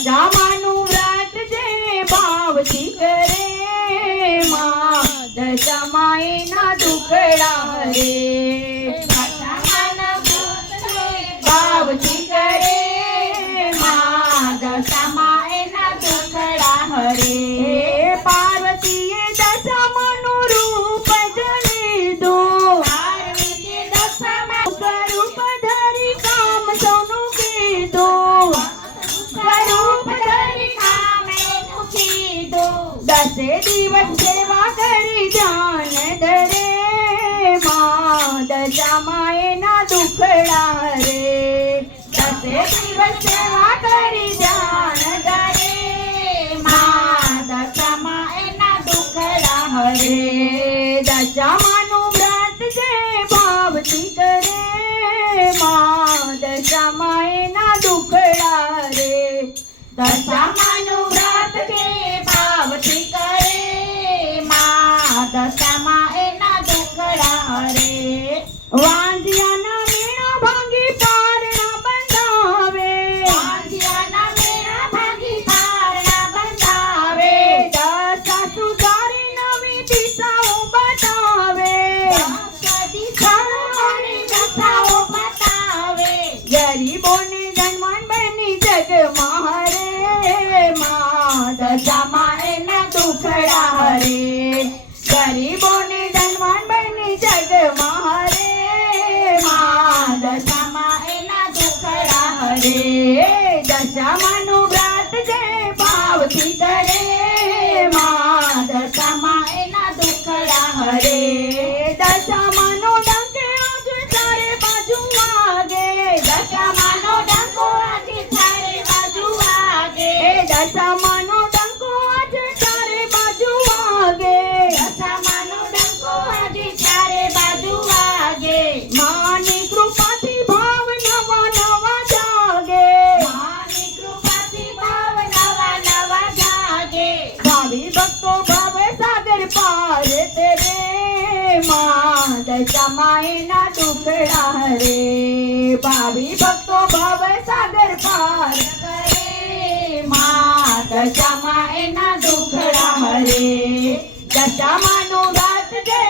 દશામાનું વ્રત જે ભાવથી કરે માં દશામાં એના દુખડા હરે ભાવથી કરે માં દશામાં એના દુખડા હરે પાર્વતીએ દશામાનું રૂપ જ લીધું સ્વરૂપ ધરી કામ સૌનું કીધું દસે દિવસ સેવા કરી ધ્યાન ધરે માં દશામાં એના દુખડા હરે દસે દિવસ સેવા કરી ધ્યાન ધરે માં દશામાં એના દુખડા હરે દશામાનું વ્રત જે ભાવથી કરે માં દશામાં એના દુખડા હરે દશામાનું વ્રત જે ભાવથી કરે માં દશામાં એના દુખડા હરે વાંધિયાના મેણા ભાંગી પારણા બંધાવે વાંધિયાના મેણા ભાંગી પારણા બંધાવે દશા સુધારી નવી દિશાઓ બતાવે દિશાઓ બતાવે ગરીબોને ધનવાન બની જગમાં હરે માં દશામાં એના દુખડા હરે ગરીબોને ધનવાન બની જગમાં હરે માં દશામાં એના દુખડા હરે દશામાનું વ્રત જે ભાવથી કરે માં દશામાં એના દુખડા હરે દશામાનો ડંકે આજે ચારે બાજુ વાગે દશામાનો ડંકો આજે ચારે બાજુ વાગે દશામાનો ડંકો આજે ચારે બાજુ વાગે દશામાનો ડંકો આજે ચારે બાજુ વાગે માની કૃપાથી ભાવ નવા નવા જાગે માની કૃપાથી ભાવ નવા નવા જાગે ભાવિ ભક્તો ભાવે સાગર પાર તેરે માં દશામાં એના દુખડા હરે ભાવિ ભક્તો ભાવ સાગર પાર કરે માં દશામાં એના દુખડા હરે દશામાનું વ્રત જે